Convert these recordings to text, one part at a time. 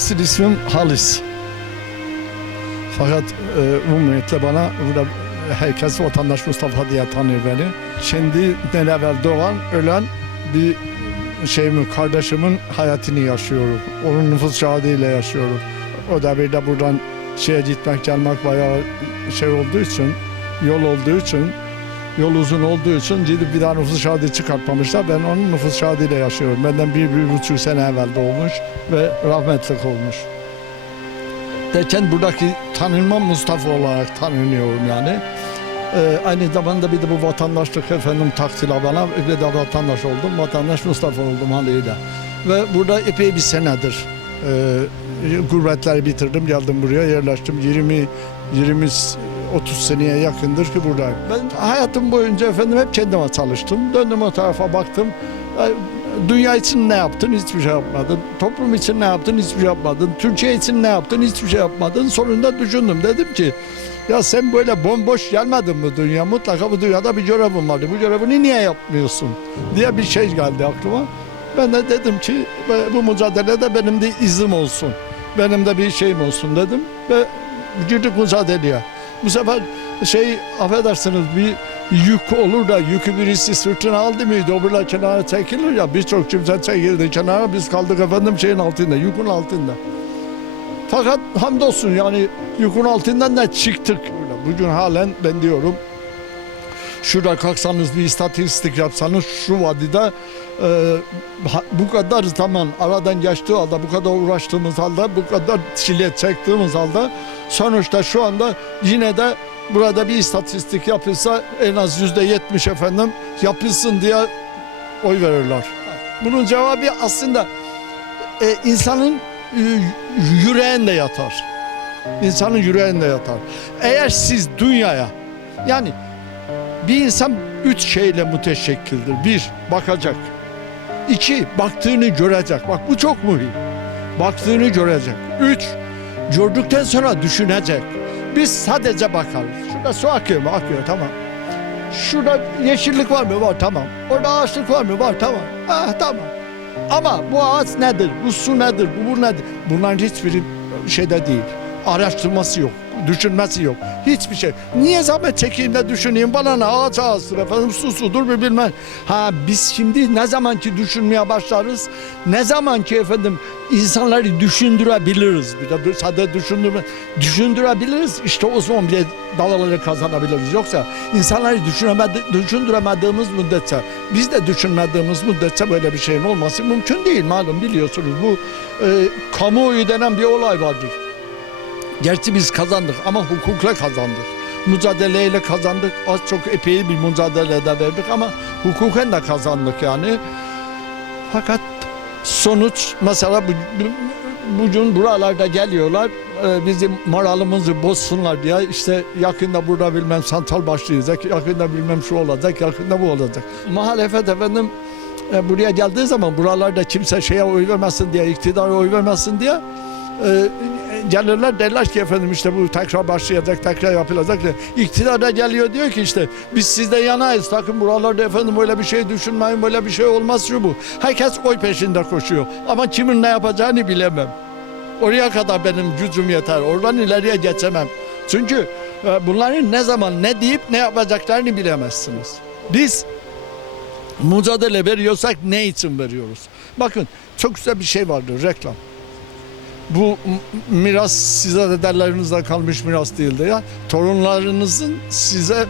Asıl ismim Halis. Fakat e, umumiyetle bana burada herkes vatandaş Mustafa diye tanıyor beni. Kendinden evvel doğan, ölen bir şeyimin, kardeşimin hayatını yaşıyorum. Onun nüfus kağıdıyla yaşıyorum. O da bir de buradan şeye gitmek gelmek bayağı şey olduğu için, yol olduğu için, yol uzun olduğu için gidip bir daha nüfus kağıdı çıkartmamışlar. Ben onun nüfus kağıdıyla yaşıyorum. Benden bir, bir buçuk sene evvel doğmuş ve rahmetlik olmuş. Derken buradaki tanınmam Mustafa olarak tanınıyorum yani. Ee, aynı zamanda bir de bu vatandaşlık efendim taktila bana ve de vatandaş oldum. Vatandaş Mustafa oldum haliyle. Ve burada epey bir senedir e, gurbetleri bitirdim geldim buraya yerleştim. 20 20 30 seneye yakındır ki buradayım. Ben hayatım boyunca efendim hep kendime çalıştım. Döndüm o tarafa baktım. Dünya için ne yaptın? Hiçbir şey yapmadın. Toplum için ne yaptın? Hiçbir şey yapmadın. Türkiye için ne yaptın? Hiçbir şey yapmadın. Sonunda düşündüm. Dedim ki ya sen böyle bomboş gelmedin mi dünya? Mutlaka bu dünyada bir görevin vardı. Bu görevini niye yapmıyorsun? diye bir şey geldi aklıma. Ben de dedim ki "Be- bu mücadelede benim de izim olsun. Benim de bir şeyim olsun dedim. Ve girdik mücadeleye. Bu sefer şey affedersiniz bir yük olur da yükü birisi sırtına aldı mıydı böyle kenara çekilir ya birçok kimse çekildi kenara biz kaldık efendim şeyin altında yükün altında. Fakat hamdolsun yani yükün altından da çıktık. Bugün halen ben diyorum şurada kalksanız bir istatistik yapsanız şu vadide e, bu kadar zaman aradan geçtiği halde bu kadar uğraştığımız halde bu kadar çile çektiğimiz halde sonuçta şu anda yine de burada bir istatistik yapılsa en az yüzde yetmiş efendim yapılsın diye oy verirler. Bunun cevabı aslında e, insanın e, yüreğinde yatar. İnsanın yüreğinde yatar. Eğer siz dünyaya yani bir insan üç şeyle müteşekkildir. Bir, bakacak. İki, baktığını görecek. Bak bu çok mühim. Baktığını görecek. Üç, gördükten sonra düşünecek. Biz sadece bakarız. Şurada su akıyor mu? Akıyor tamam. Şurada yeşillik var mı? Var tamam. Orada ağaçlık var mı? Var tamam. Ah tamam. Ama bu ağaç nedir? Bu su nedir? Bu, bu nedir? Bunların hiçbiri şeyde değil. Araştırması yok. Düşünmesi yok. Hiçbir şey. Niye zahmet çekeyim de düşüneyim? Bana ne ağaç ağaçtır efendim su sudur bir bilmem. Ha biz şimdi ne zaman ki düşünmeye başlarız, ne zaman ki efendim insanları düşündürebiliriz. Bir de sadece düşündürme, düşündürebiliriz. İşte o zaman bile dalaları kazanabiliriz. Yoksa insanları düşünemedi, düşündüremediğimiz müddetçe, biz de düşünmediğimiz müddetçe böyle bir şeyin olması mümkün değil. Malum biliyorsunuz bu e, kamuoyu denen bir olay vardır. Gerçi biz kazandık ama hukukla kazandık. Mücadeleyle kazandık. Az çok epey bir mücadele de verdik ama hukuken de kazandık yani. Fakat sonuç mesela bu, bu- bugün buralarda geliyorlar e, bizim moralimizi bozsunlar diye işte yakında burada bilmem santral başlayacak, yakında bilmem şu olacak, yakında bu olacak. Muhalefet efendim e, buraya geldiği zaman buralarda kimse şeye oy vermesin diye, iktidara oy vermesin diye e, gelirler derler ki efendim işte bu tekrar başlayacak, tekrar yapılacak. İktidar da geliyor diyor ki işte biz sizde yanayız. Takım buralarda efendim böyle bir şey düşünmeyin, böyle bir şey olmaz şu bu. Herkes oy peşinde koşuyor. Ama kimin ne yapacağını bilemem. Oraya kadar benim gücüm yeter. Oradan ileriye geçemem. Çünkü e, bunların ne zaman ne deyip ne yapacaklarını bilemezsiniz. Biz mücadele veriyorsak ne için veriyoruz? Bakın çok güzel bir şey vardır reklam. Bu miras size dedelerinizden kalmış miras değildir ya. Torunlarınızın size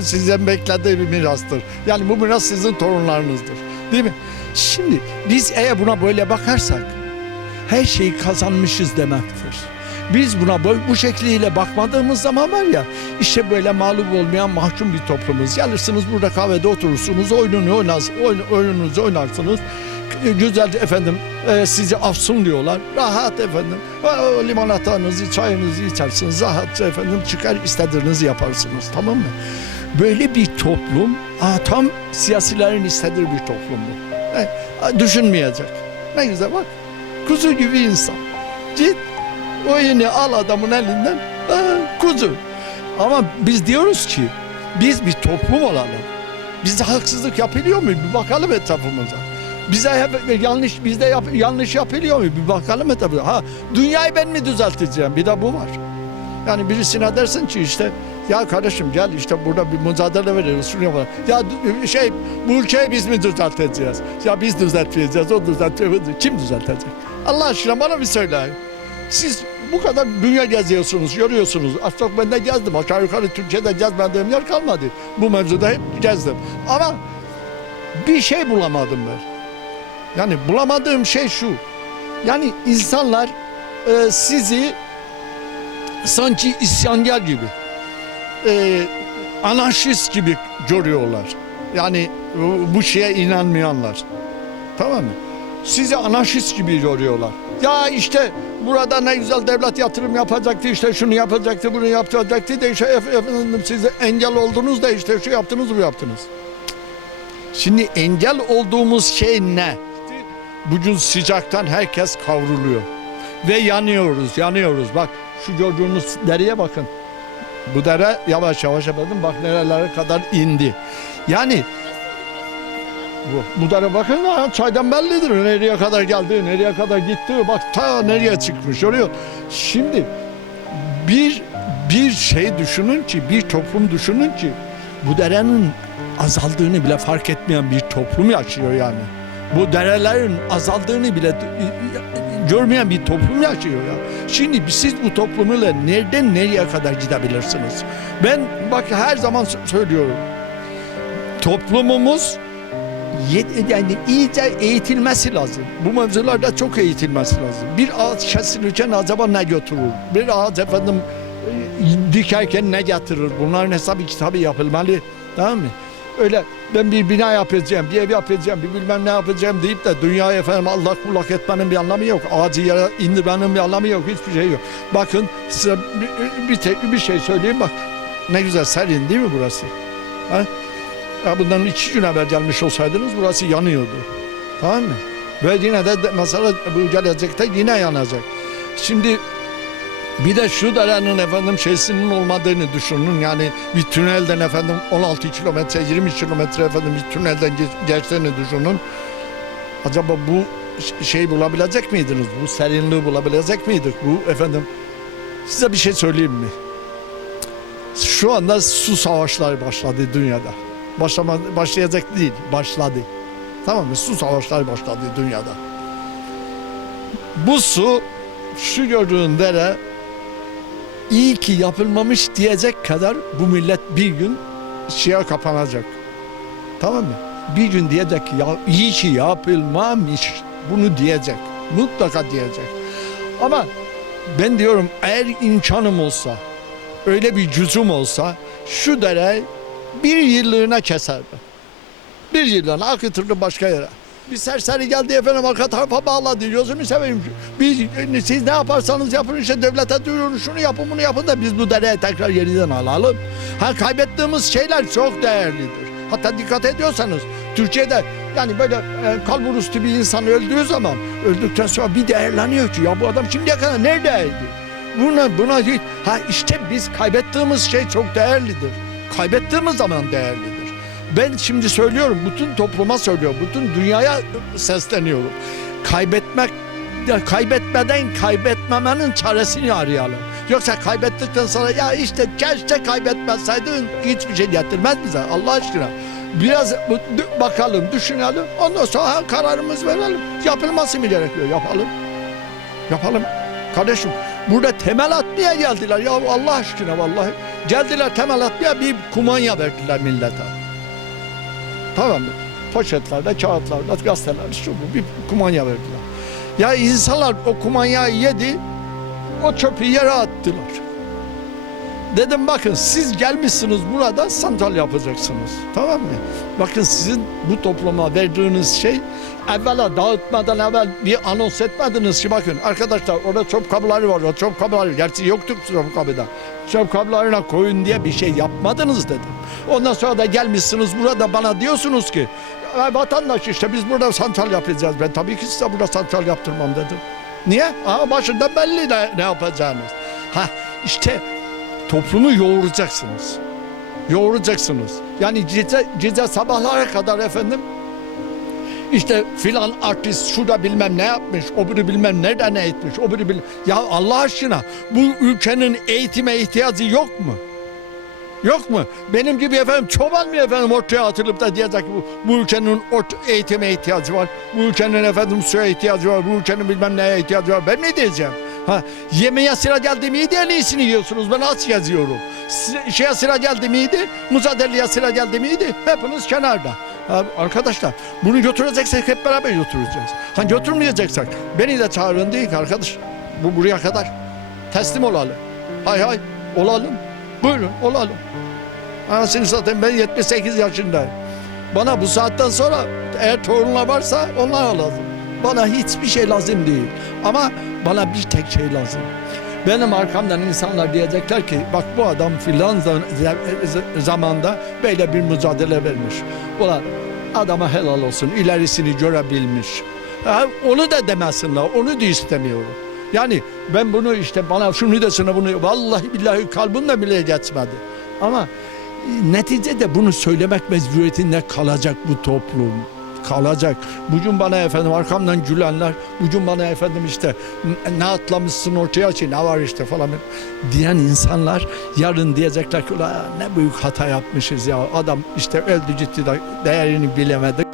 sizden beklediği bir mirastır. Yani bu miras sizin torunlarınızdır. Değil mi? Şimdi biz eğer buna böyle bakarsak her şeyi kazanmışız demektir. Biz buna bu şekliyle bakmadığımız zaman var ya işte böyle mağlup olmayan mahkum bir toplumuz. Gelirsiniz burada kahvede oturursunuz, oyununu oynarsınız, oyun, oyununuzu oynarsınız. Güzel efendim e, sizi afsun diyorlar. Rahat efendim. E, Limonatanızı, çayınızı içersiniz. Rahatça efendim çıkar istediğinizi yaparsınız. Tamam mı? Böyle bir toplum aa, tam siyasilerin istediği bir toplum bu. E, düşünmeyecek. Ne güzel bak. Kuzu gibi insan. Git oyunu al adamın elinden. Aa, kuzu. Ama biz diyoruz ki biz bir toplum olalım. Bizde haksızlık yapılıyor mu? Bir bakalım etrafımıza. Bize hep yanlış bizde yap, yanlış yapılıyor mu? Bir bakalım tabii. Ha dünyayı ben mi düzelteceğim? Bir de bu var. Yani birisine dersin ki işte ya kardeşim gel işte burada bir mücadele veriyoruz şunu yapalım. Ya d- şey bu ülkeyi biz mi düzelteceğiz? Ya biz düzeltmeyeceğiz o düzeltmeyeceğiz. Kim düzeltecek? Allah aşkına bana bir söyleyin. Siz bu kadar dünya geziyorsunuz, görüyorsunuz. Az ben de gezdim. Aşağı yukarı Türkiye'de gezmediğim yer kalmadı. Bu mevzuda hep gezdim. Ama bir şey bulamadım ben. Yani bulamadığım şey şu. Yani insanlar e, sizi sanki isyankar gibi, e, anarşist gibi görüyorlar. Yani bu- şeye inanmayanlar. Tamam mı? Sizi anarşist gibi görüyorlar. Ya işte burada ne güzel devlet yatırım yapacaktı, işte şunu yapacaktı, bunu yapacaktı da işte ef- efendim siz engel oldunuz da işte şu yaptınız, bu yaptınız. Şimdi engel olduğumuz şey ne? Bugün sıcaktan herkes kavruluyor. Ve yanıyoruz, yanıyoruz. Bak şu gördüğünüz dereye bakın. Bu dere yavaş yavaş efendim bak nerelere kadar indi. Yani bu, bu dere bakın ha, çaydan bellidir. Nereye kadar geldi, nereye kadar gitti. Bak ta nereye çıkmış oraya. Şimdi bir bir şey düşünün ki, bir toplum düşünün ki bu derenin azaldığını bile fark etmeyen bir toplum yaşıyor yani. Bu derelerin azaldığını bile görmeyen bir toplum yaşıyor ya. Şimdi siz bu toplumuyla nereden nereye kadar gidebilirsiniz? Ben bak her zaman sö- söylüyorum. Toplumumuz yani iyice eğitilmesi lazım. Bu mevzularda çok eğitilmesi lazım. Bir ağaç kesilirken acaba ne götürür? Bir ağaç efendim e, dikerken ne getirir? Bunların hesabı kitabı yapılmalı. Tamam mı? Öyle ben bir bina yapacağım, bir ev yapacağım, bir bilmem ne yapacağım deyip de dünyaya efendim Allah kullak etmenin bir anlamı yok. Ağacı yere indirmenin bir anlamı yok. Hiçbir şey yok. Bakın size bir, bir, bir şey söyleyeyim bak. Ne güzel serin değil mi burası? Ha? Ya bundan iki gün evvel gelmiş olsaydınız burası yanıyordu. Tamam mı? Ve yine de- mesela bu gelecekte yine yanacak. Şimdi bir de şu derenin efendim şeysinin olmadığını düşünün. Yani bir tünelden efendim 16 kilometre 20 kilometre efendim bir tünelden geç- geçtiğini düşünün. Acaba bu şey bulabilecek miydiniz? Bu serinliği bulabilecek miydik? Bu efendim size bir şey söyleyeyim mi? Şu anda su savaşları başladı dünyada. Başlama, başlayacak değil, başladı. Tamam mı? Su savaşları başladı dünyada. Bu su, şu gördüğün dere iyi ki yapılmamış diyecek kadar bu millet bir gün şeye kapanacak. Tamam mı? Bir gün diyecek ki ya iyi ki yapılmamış bunu diyecek. Mutlaka diyecek. Ama ben diyorum eğer imkanım olsa öyle bir cüzum olsa şu dere bir yıllığına keserdi. Bir yıllığına akıtırdı başka yere. Bir serseri geldi efendim arka tarafa bağladı. Gözünü seveyim. Biz, siz ne yaparsanız yapın işte devlete duyurun şunu yapın bunu yapın da biz bu dereye tekrar yeniden alalım. Ha kaybettiğimiz şeyler çok değerlidir. Hatta dikkat ediyorsanız Türkiye'de yani böyle e, kalbur üstü bir insan öldüğü zaman öldükten sonra bir değerleniyor ki ya bu adam şimdiye kadar neredeydi? Buna buna hiç- ha işte biz kaybettiğimiz şey çok değerlidir. Kaybettiğimiz zaman değerlidir. Ben şimdi söylüyorum, bütün topluma söylüyorum, bütün dünyaya sesleniyorum. Kaybetmek, kaybetmeden kaybetmemenin çaresini arayalım. Yoksa kaybettikten sonra ya işte keşke kaybetmeseydin hiçbir şey getirmez bize Allah aşkına. Biraz bakalım, düşünelim, ondan sonra kararımız verelim. Yapılması mı gerekiyor? Yapalım. Yapalım. Kardeşim burada temel atmaya geldiler ya Allah aşkına vallahi. Geldiler temel atmaya bir kumanya verdiler millete. Tamam mı? Poşetlerde, kağıtlarda, gazetelerde şu bu bir kumanya verdiler. Ya insanlar o kumanyayı yedi, o çöpü yere attılar. Dedim bakın siz gelmişsiniz burada santral yapacaksınız. Tamam mı? Bakın sizin bu topluma verdiğiniz şey evvela dağıtmadan evvel bir anons etmediniz ki bakın arkadaşlar orada çöp kabları var. O çöp kabları gerçi yoktu çöp kabıda. Çöp kablarına koyun diye bir şey yapmadınız dedim. Ondan sonra da gelmişsiniz burada bana diyorsunuz ki "Ya vatandaş işte biz burada santral yapacağız. Ben tabii ki size burada santral yaptırmam dedim. Niye? Aha başında belli ne, ne yapacağınız. Ha işte toplumu yoğuracaksınız. Yoğuracaksınız. Yani gece, gece sabahlara kadar efendim İşte filan artist şurada bilmem ne yapmış, öbürü bilmem nereden ne etmiş, öbürü bilmem... Ya Allah aşkına bu ülkenin eğitime ihtiyacı yok mu? Yok mu? Benim gibi efendim çoban mı efendim ortaya atılıp da diyecek bu, bu ülkenin ort eğitime ihtiyacı var. Bu ülkenin efendim suya ihtiyacı var. Bu ülkenin bilmem neye ihtiyacı var. Ben ne diyeceğim? Ha, yemeğe sıra geldi miydi en iyisini yiyorsunuz. Ben aç geziyorum. Si- Şeye sıra geldi miydi? Muzadeliye sıra geldi miydi? Hepiniz kenarda. Ha, arkadaşlar bunu götüreceksek hep beraber götüreceğiz. Ha götürmeyeceksek beni de çağırın değil ki arkadaş. Bu buraya kadar. Teslim olalım. Hay hay olalım. Buyurun olalım. Anasını satayım ben 78 yaşındayım. Bana bu saatten sonra eğer torunla varsa onlar lazım. Bana hiçbir şey lazım değil. Ama bana bir tek şey lazım. Benim arkamdan insanlar diyecekler ki bak bu adam filan zamanda böyle bir mücadele vermiş. Ulan adama helal olsun ilerisini görebilmiş. Ha, onu da demesinler onu da istemiyorum. Yani ben bunu işte bana şunu desene bunu vallahi billahi kalbimle bile geçmedi. Ama neticede bunu söylemek mecburiyetinde kalacak bu toplum. Kalacak. Bugün bana efendim arkamdan gülenler, bugün bana efendim işte "N- ne atlamışsın ortaya ki ne var işte falan diyen insanlar yarın diyecekler ki "Ulan ne büyük hata yapmışız ya adam işte öldü gitti de değerini bilemedik.